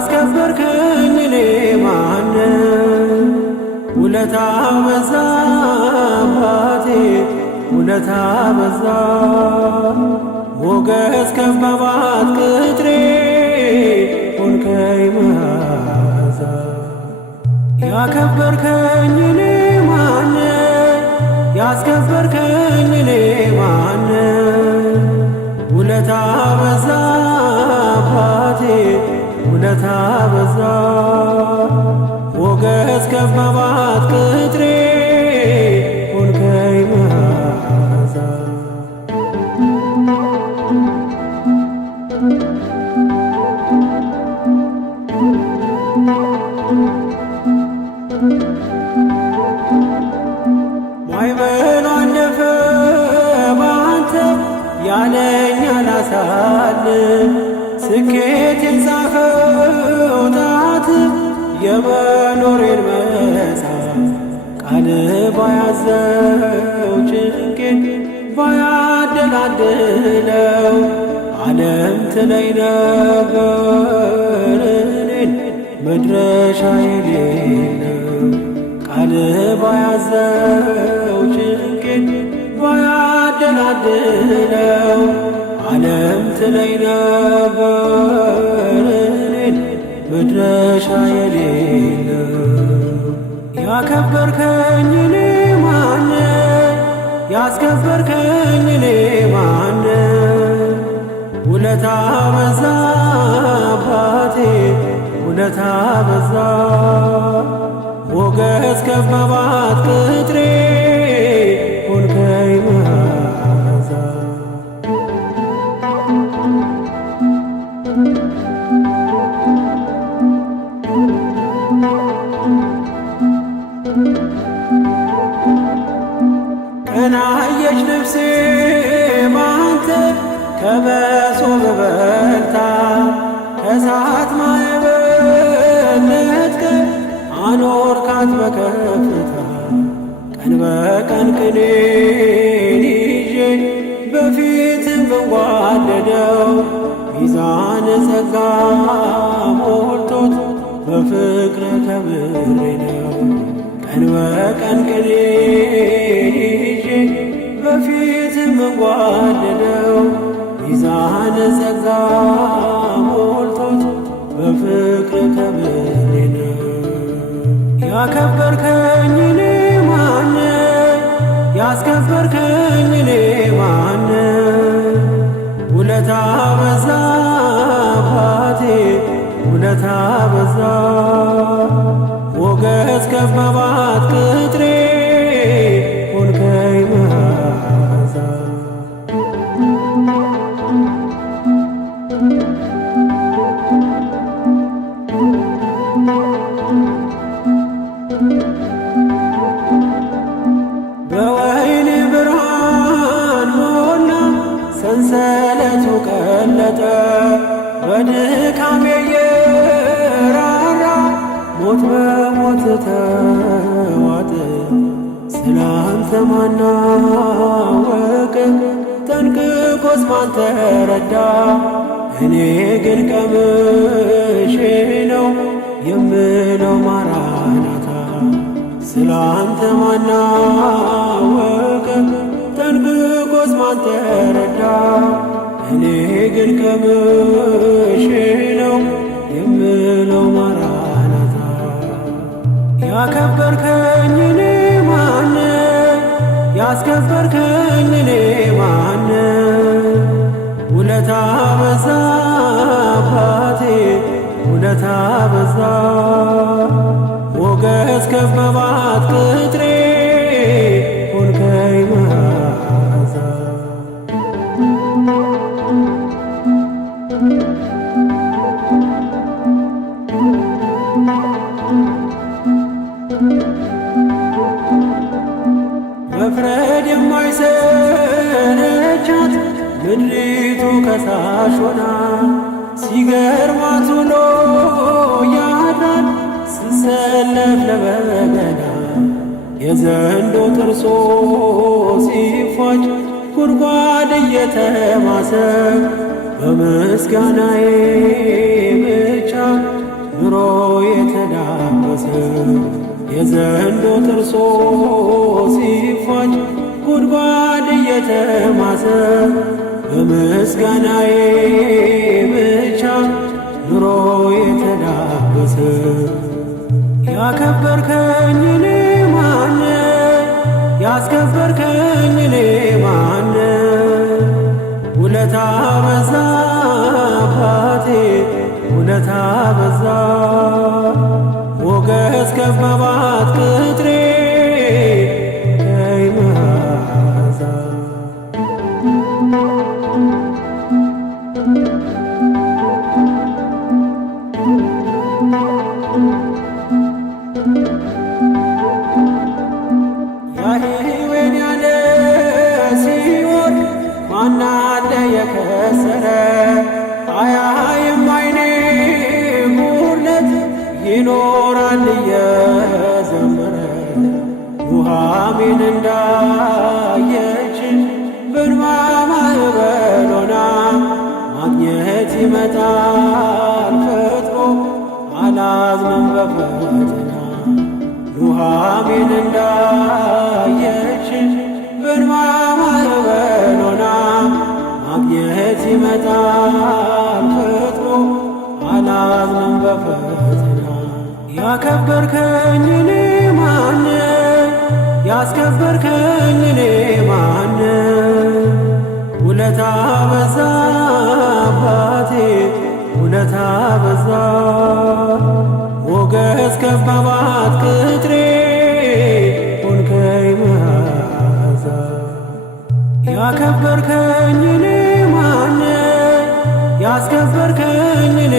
ያስከበርከኝ እኔ ማነኝ? ውለታ በዛ አባቴ ውለታ በዛ። ሞገስ ከበባት ቅጥሬ ሆንከኝ መዓዛ። ያከበርከኝ እኔ ማነኝ? ያስከበርከኝ እኔ ማነኝ? ውለታ በዛ አባቴ ውለታ በዛ። ሞገስ ከበባት ቅጥሬ ሆንከኝ መዓዛ። ማዕበሉ አለፈ ባንተ ያለኝ አላሳልፍ። ስኬቴን ጻፈው ጣት የመኖሬን መጽሐፍ። ቃል ባያዘው ጭንቄን ባያደላድለው ዓለም ትለኝ ነበር እኔን መድረሻ የሌለው። ቃል ባያዘው ጭንቄን ባያደላድለው ዓለም ትለኝ ነበር እኔን መድረሻ የሌለው። ያከበርከኝ እኔ ማነኝ? ያስከበርከኝ እኔ ማነኝ? ውለታ በዛ አባቴ ውለታ በዛ። ሞገስ ከበባት ቅጥሬ ሆንከኝ መዓዛ። ቀናየች ነፍሴ ባንተ ከመሶብ በልታ። ከእሳት ማዕበል ነጥቀህ አኖርካት በከፍታ። ቀን በቀን ቅኔን ይዤ በፊትም ብንጓደደው ሚዛን ጸጋ ሞልቶት በፍቅር ከብሬ ነው። ቀን በቀን ቅኔን ይዤ በፊትም ብንጓደደው ሚዛን ጸጋ ሞልቶት በፍቅር ከብሬ ነው። ያከበርከኝ እኔ ማነኝ? ያስከበርከኝ እኔ ማነኝ? ውለታ በዛ አባቴ ውለታ በዛ። ሞገስ ከበባት ቅጥሬ ሆንከኝ መዓዛ። በወይን ብርሃን ሞላ ሰንሰለቱ ቀለጠ። በድካሜ የራራ ሞት በሞት ተዋጠ። ስላንተ ማን አወቀ? ጠንቅቆስ ማን ተረዳ? እኔ ግን ቀምሼ ነው የምለው ማራናታ። ስላንተ ማን አወቀ? ጠንቅቆስ ማን ተረዳ? እኔ ግን ቀምሼ ነው የምለው ማራናታ። ያከበርከኝ እኔ ማነኝ? ያስከበርከኝ እኔ ማነኝ? ውለታ በዛ አባቴ ውለታ በዛ። ሞገስ ከበባት ቅጥሬ ሆንከኝ መዓዛ። መፍረድ የማይሰለቻት ምድሪቱ ከሳሽ ሆና። ሲገርማት ውሎ ያድራል ስሰለፍ ለበገና። የዘንዶ ጥርሶ ሲፏጭ ጉድጓድ እየተማሰ በምስጋናዬ ብቻ ኑሮ የተዳበሰ የዘንዶ ጥርሶ ሲፋጭ ጉድጓድ እየተማሰ በምስጋናዬ ብቻ ኑሮ የተዳበሰ ያከበርከኝ እኔ ማነ ያስከበርከኝ እኔ ማነ ውለታ በዛ አባቴ ውለታ በዛ ሞገስ ከበባት ቅጥሬ ከይመዛ ያህዌን ያለ ሲኦል ማናለ የከሰረ አያይም አይኔ ጉድለት ይኖራል እየዘመረ ኑኃሚን እንዳየች በእንባ ማዕበል ሆና ማግኘት ይመጣል ፈጥኖ አላዝንም በፈተና ኑኃሚን እንዳየች በእንባ ማዕበል ሆና ማግኘት ይመጣል ፈጥኖ አላዝንም በፈተና ያከበርከኝ እኔ ማነ ያስከበርከኝ እኔ ማነ ውለታ በዛ አባቴ ውለታ በዛ ሞገስ ከበባት ቅጥሬ ሆንከኝ መዓዛ ያከበርከኝ እኔ ማነ ያስከበርከኝ እኔ